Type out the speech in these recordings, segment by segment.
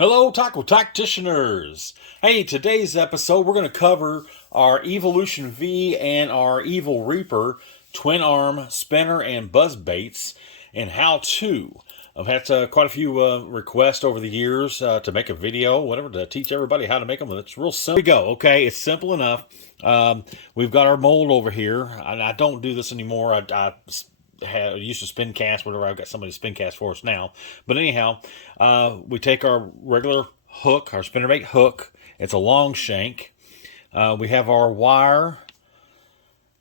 Hello, tackle tacticianers. Hey, today's episode we're going to cover our Evilution V and our Evil Reaper twin arm spinner and buzz baits and how to. I've had quite a few requests over the years to make a video, whatever, to teach everybody how to make them. It's real simple. Here we go. Okay, it's simple enough. We've got our mold over here. I don't do this anymore. I used to spin cast, whatever. I've got somebody to spin cast for us now. But anyhow, we take our regular hook, our spinnerbait hook. It's a long shank. We have our wire,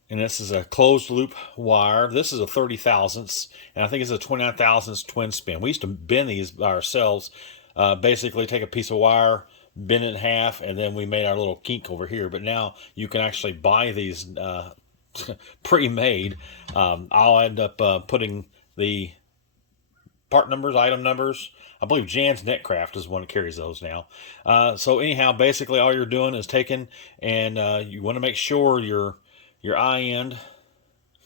and this is a closed loop wire. This is a 30 thousandths, and I think it's a 29 thousandths twin spin. We used to bend these by ourselves. Basically take a piece of wire, bend it in half, and then we made our little kink over here. But now you can actually buy these pre-made. I'll end up putting the part numbers, item numbers. I believe Jan's Netcraft is the one that carries those now. So anyhow, basically all you're doing is taking, and you want to make sure your eye end,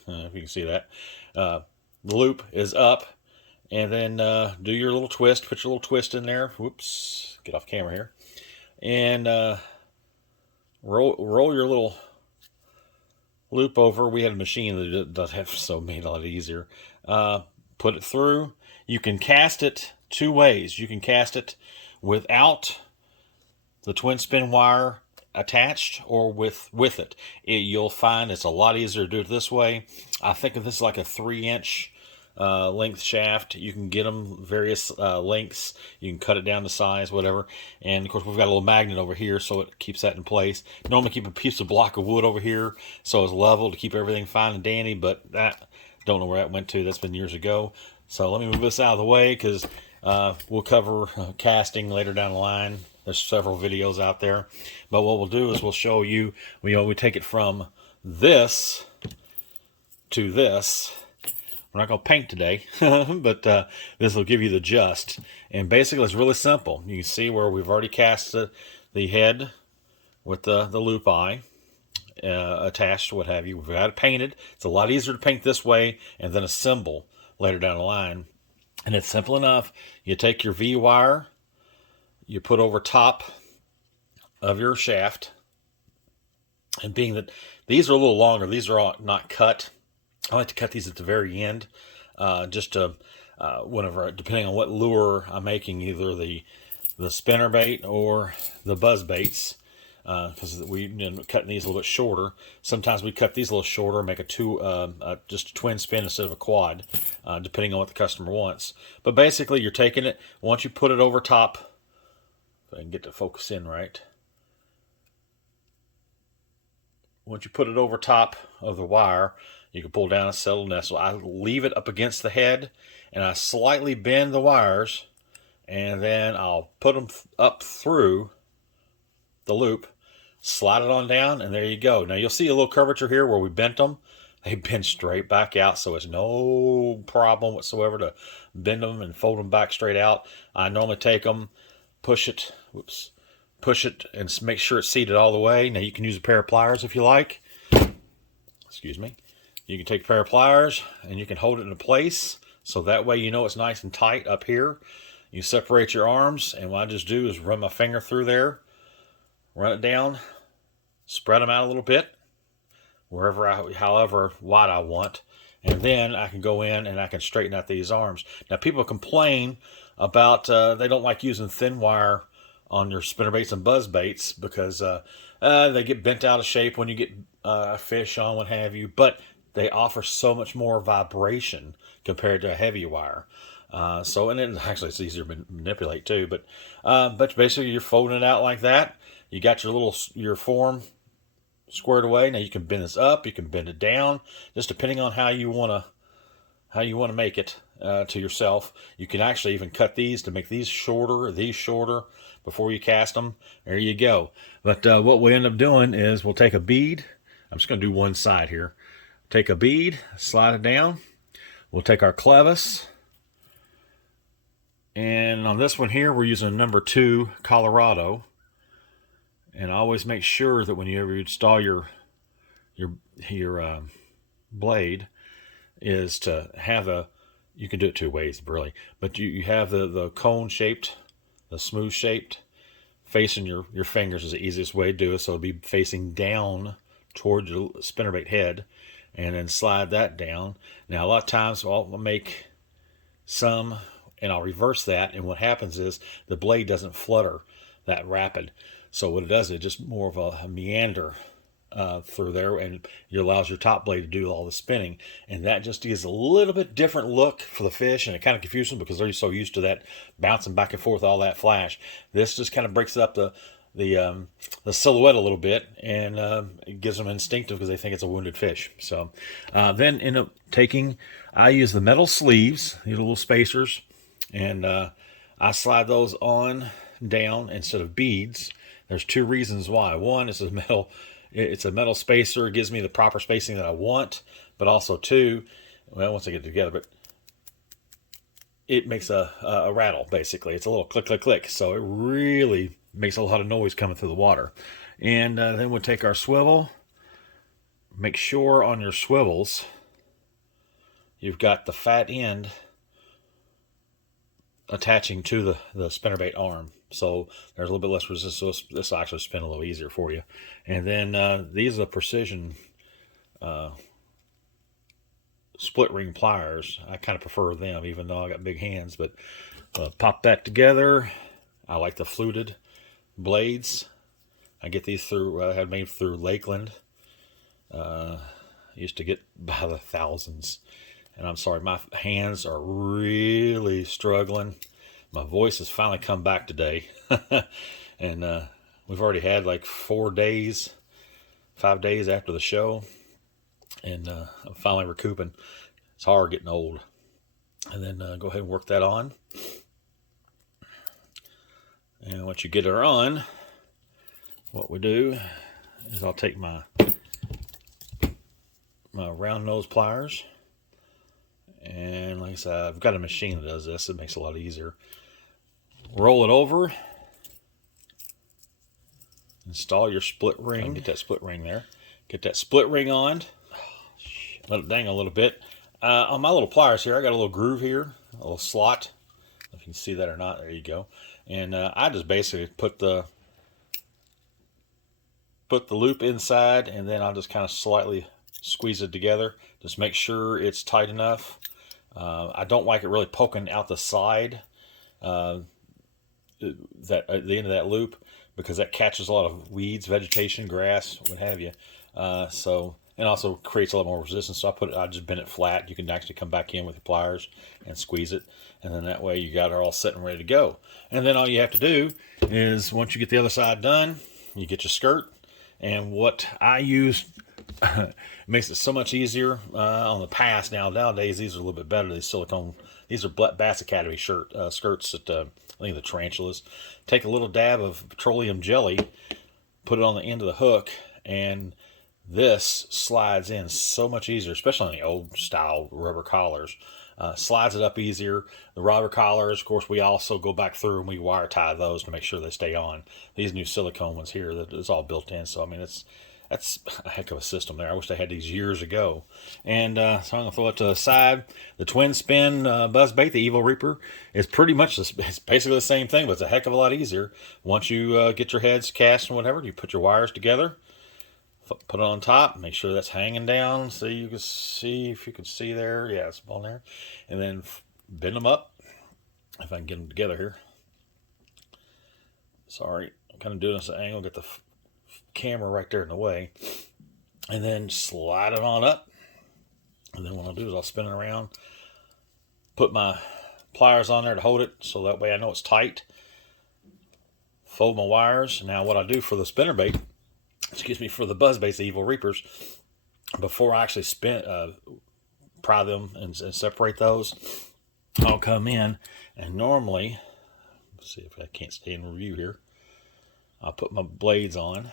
if you can see that, the loop is up, and then do your little twist. Put your little twist in there. Whoops, get off camera here, and roll your little loop over. We had a machine that does have so made it a lot easier. Put it through. You can cast it two ways. You can cast it without the twin spin wire attached or with it. You'll find it's a lot easier to do it this way. I think of this like a 3-inch length shaft. You can get them various lengths. You can cut it down to size, whatever. And of course we've got a little magnet over here, so it keeps that in place. Normally keep a block of wood over here so it's level to keep everything fine and dandy, but that, don't know where that went to. That's been years ago. So let me move this out of the way, because we'll cover casting later down the line. There's several videos out there, but what we'll do is we'll show you, we take it from this to this. We're not going to paint today, but this will give you the gist. And basically, it's really simple. You can see where we've already cast the head with the loop eye attached, what have you. We've got it painted. It's a lot easier to paint this way and then assemble later down the line. And it's simple enough. You take your V wire, you put over top of your shaft, and being that these are a little longer, these are all not cut. I like to cut these at the very end, just to, whenever, depending on what lure I'm making, either the spinner bait or the buzz baits, because we cutting these a little bit shorter. Sometimes we cut these a little shorter, make just a twin spin instead of a quad, depending on what the customer wants. But basically, you're taking it, once you put it over top, if I can get the focus in right. Once you put it over top of the wire, you can pull down a settle nestle. I leave it up against the head, and I slightly bend the wires, and then I'll put them up through the loop, slide it on down, and there you go. Now you'll see a little curvature here where we bent them. They bend straight back out, so it's no problem whatsoever to bend them and fold them back straight out. I normally take them, push it, and make sure it's seated all the way. Now you can use a pair of pliers if you like. Excuse me. You can take a pair of pliers and you can hold it in place, so that way you know it's nice and tight up here. You separate your arms, and what I just do is run my finger through there, run it down, spread them out a little bit, however wide I want, and then I can go in and I can straighten out these arms. Now people complain about they don't like using thin wire on your spinnerbaits and buzz baits because they get bent out of shape when you get a fish on, what have you, but they offer so much more vibration compared to a heavy wire. And it's easier to manipulate too. But basically, you're folding it out like that. You got your form squared away. Now you can bend this up, you can bend it down, just depending on how you want to make it to yourself. You can actually even cut these to make these shorter before you cast them. There you go. But what we end up doing is we'll take a bead. I'm just going to do one side here. Take a bead, slide it down. We'll take our clevis, and on this one here we're using a number 2 Colorado. And always make sure that when you ever install your blade, is to have you can do it two ways really, but you have the cone shaped the smooth shaped, facing your fingers is the easiest way to do it. So it'll be facing down towards your spinnerbait head, and then slide that down. Now a lot of times I'll make some and I'll reverse that, and what happens is the blade doesn't flutter that rapid. So what it does, it just more of a meander through there, and it allows your top blade to do all the spinning, and that just gives a little bit different look for the fish, and it kind of confuses them because they're so used to that bouncing back and forth, all that flash. This just kind of breaks up the silhouette a little bit, and it gives them instinctive because they think it's a wounded fish. So then end up taking, I use the metal sleeves, these little spacers, and I slide those on down instead of beads. There's two reasons why. One is it's a metal spacer. It gives me the proper spacing that I want, but also two, well, once I get it together, but it makes a rattle, basically. It's a little click, click, click. So it really makes a lot of noise coming through the water. And then we'll take our swivel. Make sure on your swivels you've got the fat end attaching to the spinnerbait arm. So there's a little bit less resistance. So this will actually spin a little easier for you. And then these are the precision split ring pliers. I kind of prefer them, even though I got big hands. But pop that together. I like the fluted blades. I get these through, I had made through Lakeland. Used to get by the thousands. And I'm sorry, my hands are really struggling. My voice has finally come back today. And we've already had like 5 days after the show. And I'm finally recouping. It's hard getting old. And then go ahead and work that on. And once you get her on, what we do is I'll take my round nose pliers. And like I said, I've got a machine that does this. It makes it a lot easier. Roll it over. Install your split ring. Get that split ring there. Get that split ring on. Let it dangle a little bit. On my little pliers here, I got a little groove here, a little slot. If you can see that or not, there you go. And I just basically put the loop inside, and then I'll just kind of slightly squeeze it together. Just make sure it's tight enough. I don't like it really poking out the side, that at the end of that loop, because that catches a lot of weeds, vegetation, grass, what have you. And also creates a lot more resistance. So I just bend it flat. You can actually come back in with your pliers and squeeze it, and then that way you got it all set and ready to go. And then all you have to do is, once you get the other side done, you get your skirt. And what I use makes it so much easier on the past. Nowadays, these are a little bit better. These silicone, these are Bass Academy skirts that I think the tarantulas. Take a little dab of petroleum jelly, put it on the end of the hook, and this slides in so much easier, especially on the old style rubber collars. Slides it up easier. The rubber collars, of course, we also go back through and we wire tie those to make sure they stay on. These new silicone ones here, it's all built in. So I mean, that's a heck of a system there. I wish they had these years ago. And so I'm going to throw it to the side. The twin spin buzzbait, the Evil Reaper, is pretty much it's basically the same thing, but it's a heck of a lot easier. Once you get your heads cast and whatever, you put your wires together, put it on top, make sure that's hanging down. So you can see, if you can see there, yeah, it's on there. And then bend them up, if I can get them together here. Sorry, I'm kind of doing this at an angle, get the camera right there in the way, and then slide it on up. And then what I'll do is I'll spin it around, put my pliers on there to hold it, so that way I know it's tight. Fold my wires. Now what I do for the spinnerbait, for the buzzbaits, the Evil Reapers, before I actually pry them and separate those, I'll come in and normally, let's see if I can't stay in review here, I'll put my blades on.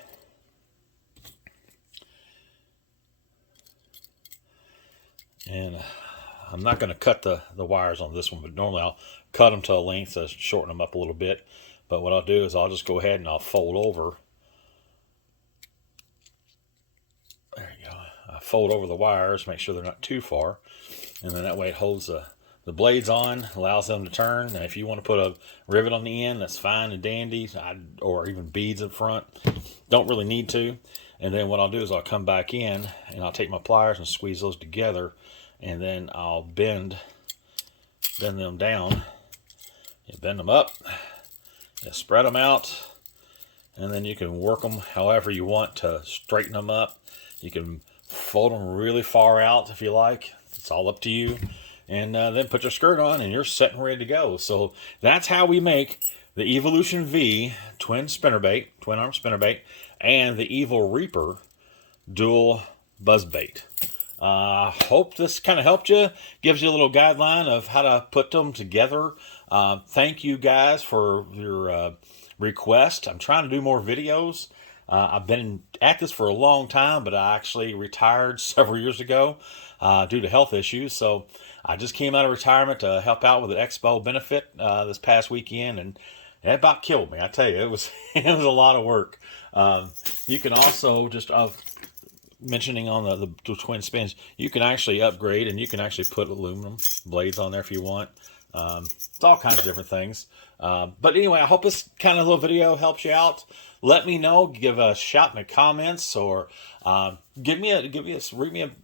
And I'm not going to cut the wires on this one, but normally I'll cut them to a length to shorten them up a little bit. But what I'll do is I'll just go ahead and I'll fold over. There you go. I fold over the wires, make sure they're not too far. And then that way it holds the the blades on, allows them to turn. And if you want to put a rivet on the end, that's fine and dandy, or even beads in front. Don't really need to. And then what I'll do is I'll come back in and I'll take my pliers and squeeze those together, and then I'll bend them down. You bend them up, you spread them out, and then you can work them however you want to straighten them up. You can fold them really far out if you like. It's all up to you. And then put your skirt on and you're set and ready to go. So that's how we make the Evilution V twin arm spinnerbait, and the Evil Reaper dual buzzbait. Hope this kind of helped you, gives you a little guideline of how to put them together. Thank you guys for your request. I'm trying to do more videos. I've been at this for a long time, but I actually retired several years ago due to health issues. So I just came out of retirement to help out with an expo benefit this past weekend, and it about killed me. I tell you, it was it was a lot of work. You can also just mentioning on the twin spins, you can actually upgrade, and you can actually put aluminum blades on there if you want. It's all kinds of different things. But anyway, I hope this kind of little video helps you out. Let me know. Give a shout in the comments, or read me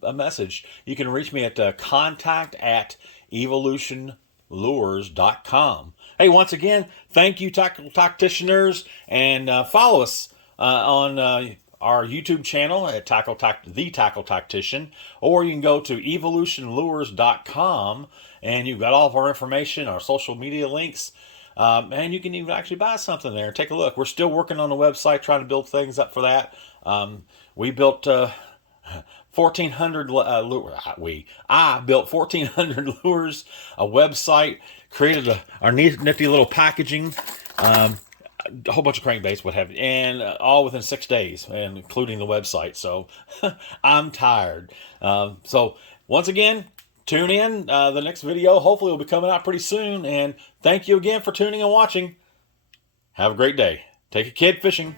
a message. You can reach me at contact@evilutionlures.com. Hey, once again, thank you, Tackle Tacticianers, and follow us on our YouTube channel at The Tackle Tactician, or you can go to evilutionlures.com, and you've got all of our information, our social media links, and you can even actually buy something there. Take a look. We're still working on the website, trying to build things up for that. We built 1,400 I built 1,400 lures, a website, created our nifty little packaging, a whole bunch of crankbaits, what have you, and all within 6 days, and including the website. So I'm tired. So once again, tune in. The next video hopefully will be coming out pretty soon. And thank you again for tuning and watching. Have a great day. Take a kid fishing.